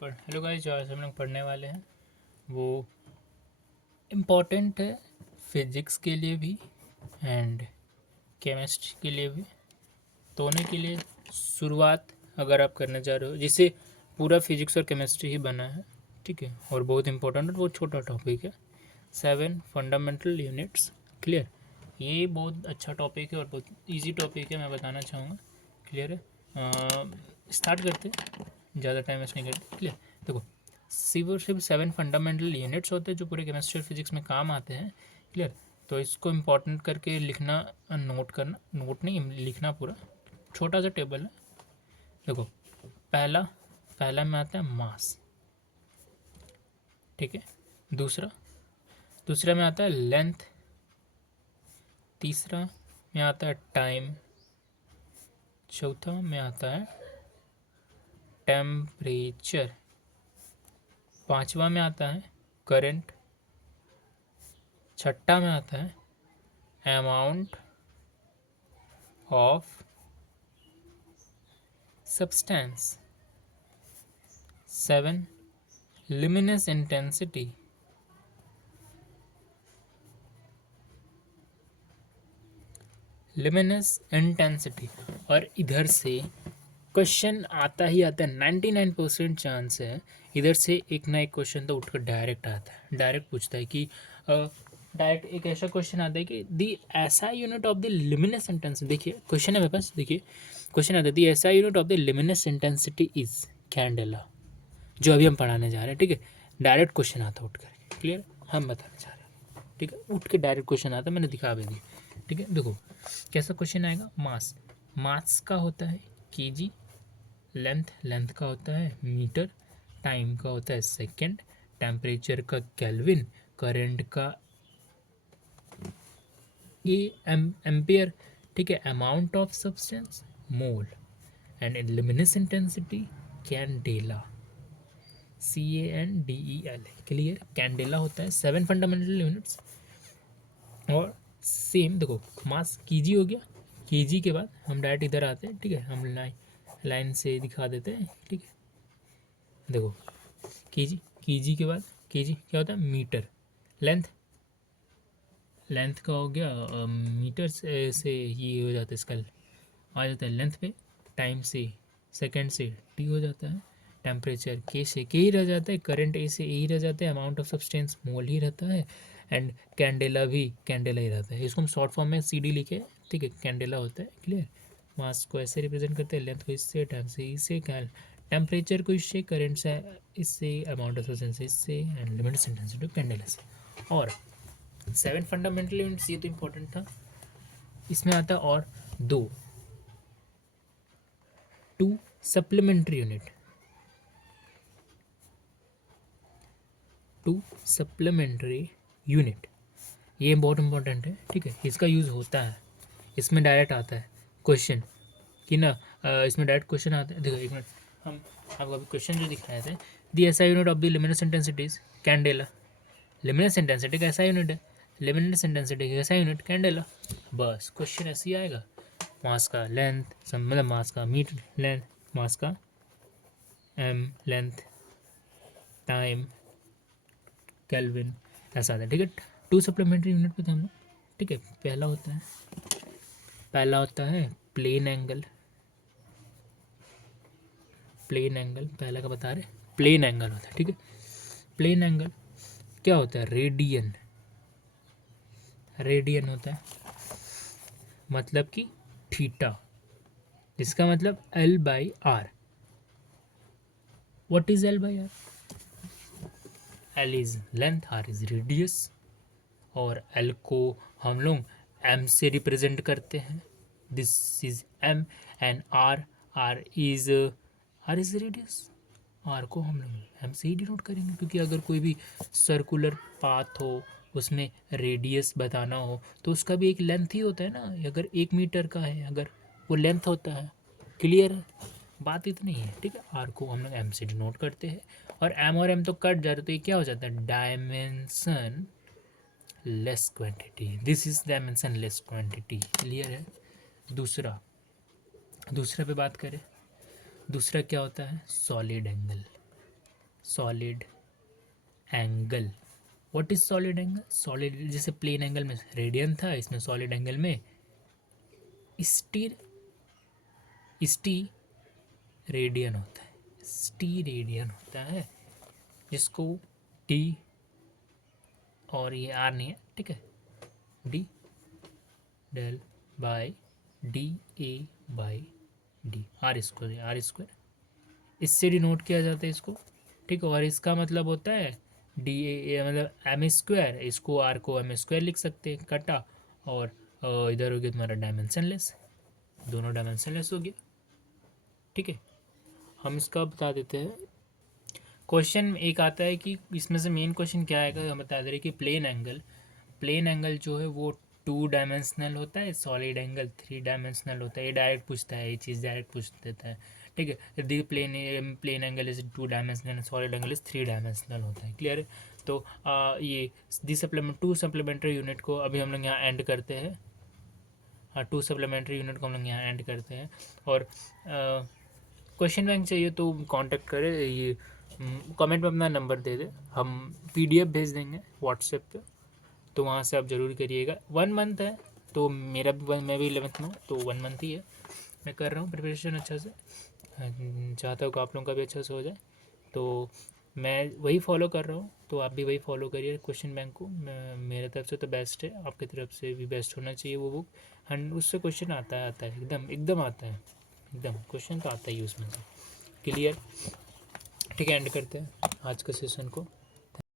Hello guys, जो आज हम लोग पढ़ने वाले हैं वो इम्पोर्टेंट है फिजिक्स के लिए भी एंड केमिस्ट्री के लिए भी, दोनों के लिए। शुरुआत अगर आप करना चाह रहे हो, जिससे पूरा फिजिक्स और केमिस्ट्री ही बना है, ठीक है, और बहुत इंपॉर्टेंट और बहुत छोटा टॉपिक है। 7 फंडामेंटल यूनिट्स। क्लियर? ये बहुत अच्छा टॉपिक है और बहुत इजी टॉपिक है, मैं बताना चाहूँगा। क्लियर है? स्टार्ट करते, ज़्यादा टाइम वेस्ट नहीं करते। क्लियर? देखो, सिर्फ 7 फंडामेंटल यूनिट्स होते हैं जो पूरे केमिस्ट्री और फिजिक्स में काम आते हैं। क्लियर? तो इसको इम्पोर्टेंट करके लिखना, नोट करना, नोट नहीं लिखना, पूरा छोटा सा टेबल है। देखो, पहला पहला में आता है मास, ठीक है। दूसरा में आता है लेंथ। तीसरा में आता है टाइम। चौथा में आता है टेम्परेचर। पांचवा में आता है करंट। छठा में आता है amount of substance. 7 luminous intensity. और इधर से क्वेश्चन आता ही आता है, 99% चांस है इधर से एक ना एक क्वेश्चन तो उठकर डायरेक्ट आता है, डायरेक्ट पूछता है कि डायरेक्ट एक ऐसा क्वेश्चन आता है कि दी ऐसा unit of the luminous intensity. देखिए क्वेश्चन है मेरे पास, देखिए क्वेश्चन आता है, दी ऐसा unit of the luminous intensity is candela, जो अभी हम पढ़ाने जा रहे हैं, ठीक है। डायरेक्ट क्वेश्चन आता है उठ कर। क्लियर? हम बताना चाह रहे हैं, ठीक है। उठ के डायरेक्ट क्वेश्चन आता है, मैंने दिखा भी दिया, ठीक है। देखो कैसा क्वेश्चन आएगा। मास का होता है केजी। लेंथ का होता है मीटर। टाइम का होता है सेकंड। टेम्परेचर का केल्विन। करंट का एम्पियर, ठीक है। Amount of substance mole. And luminous intensity candela, CANDEL। Clear? Candela होता है 7 फंडामेंटल यूनिट्स। और सेम देखो, मास केजी हो गया। केजी के बाद हम डायरेक्ट इधर आते हैं, ठीक है। हम लाइन से दिखा देते हैं, ठीक है। देखो केजी के बाद केजी क्या होता है, मीटर। लेंथ का हो गया मीटर से ये हो जाता है, इसका आ जाता है लेंथ पे। टाइम से सेकंड से टी हो जाता है। टेम्परेचर के से के ही रह जाता है। करंट ए से ए ही रह जाता है। अमाउंट ऑफ सब्सटेंस मोल ही रहता है। एंड कैंडेला भी कैंडेला ही रहता है। इसको हम शॉर्ट फॉर्म में CD लिखे, ठीक है। कैंडेला होता है। क्लियर? मास को ऐसे रिप्रेजेंट करते हैं, लेंथ को इससे, टाइम से इससे, टेम्परेचर को इससे, करंट से इससे, अमाउंट ऑफ सब्सटेंस इससे, एंड लिमिट इंटेंसिटी कैंडेला से। और 7 फंडामेंटल यूनिट्स, ये तो इम्पोर्टेंट था। इसमें आता है और टू सप्लीमेंट्री यूनिट। ये बहुत इंपॉर्टेंट है, ठीक है। इसका यूज़ होता है, इसमें डायरेक्ट आता है क्वेश्चन कि ना, इसमें डायरेक्ट क्वेश्चन आता है। देखो एक मिनट, हम आपको अभी क्वेश्चन जो दिखाए थे, दी ऐसा unit of the luminous intensities candela. Luminous intensity का ऐसा यूनिट है, लिमिनस इंटेंसिटी का ऐसा यूनिट कैंडेला। बस क्वेश्चन ऐसे ही आएगा। मास का लेंथ, मतलब मास का मीटर, लेंथ मास का एम, लेंथ, टाइम, केल्विन, ऐसा आता है, ठीक है। 2 सप्लीमेंट्री यूनिट पे थे हम लोग, ठीक है। पहला होता है प्लेन एंगल। पहला का बता रहे, प्लेन एंगल होता है, ठीक है। प्लेन एंगल क्या होता है, रेडियन होता है, मतलब कि थीटा, जिसका मतलब L/R। What is L/R? L is length, R is radius. और L को हम लोग M से रिप्रेजेंट करते हैं, this is M। And R is radius. R को हम लोग M से ही डिनोट करेंगे, क्योंकि अगर कोई भी सर्कुलर पाथ हो, उसमें रेडियस बताना हो, तो उसका भी एक लेंथ ही होता है ना। अगर 1 मीटर का है, अगर वो लेंथ होता है। क्लियर है? बात इतनी है, ठीक है। R को हम लोग M से डिनोट करते हैं, और M और M तो कट जाते, तो ये क्या हो जाता है, dimension less quantity. This is dimension less quantity. Clear है? दूसरा पे बात करें, दूसरा क्या होता है, solid angle. Solid angle. What is solid angle? Solid जैसे प्लेन एंगल में रेडियन था, इसमें सॉलिड एंगल में स्टी रेडियन होता है, स्टी रेडियन होता है, जिसको डी और ये आर नहीं है, ठीक है, D del by D A by D R square इससे डिनोट किया जाता है इसको, ठीक है। और इसका मतलब होता है डी ए मतलब एम स्क्वायर, इसको आर को एम स्क्वायर लिख सकते हैं कटा, और इधर हो गया तुम्हारा डायमेंशनलेस, दोनों डायमेंशनलेस हो गया, ठीक है। हम इसका बता देते हैं। क्वेश्चन एक आता है कि इसमें से मेन क्वेश्चन क्या आएगा, हम बता दे रहे कि प्लेन एंगल जो है वो 2 डायमेंशनल होता है, सॉलिड एंगल 3 डायमेंशनल होता है। ये डायरेक्ट पूछता है, ये चीज़ डायरेक्ट पूछ देता है, ठीक है। The plane angle is 2 dimensional, solid angle is 3 dimensional होता है, क्लियर है। तो ये दी टू सप्लीमेंट्री यूनिट को अभी हम लोग यहाँ एंड करते हैं। हाँ, 2 सप्लीमेंट्री यूनिट को हम लोग यहाँ एंड करते हैं। और क्वेश्चन बैंक चाहिए तो कांटेक्ट करें, ये कमेंट में अपना नंबर दे दे, हम PDF भेज देंगे व्हाट्सएप पे, तो वहाँ से आप ज़रूर करिएगा। 1 मंथ है, तो मैं भी 11th में हूँ, तो 1 मंथ ही है। मैं कर रहा हूँ प्रिपरेशन अच्छा से, चाहता हूँ कि आप लोगों का भी अच्छा से हो जाए, तो मैं वही फॉलो कर रहा हूँ, तो आप भी वही फॉलो करिए क्वेश्चन बैंक को। मेरे तरफ से तो बेस्ट है, आपकी तरफ से भी बेस्ट होना चाहिए वो बुक। उससे क्वेश्चन आता है एकदम आता है, एकदम क्वेश्चन तो आता ही उसमें से, क्लियर। ठीक है, एंड करते हैं आज के सेशन को।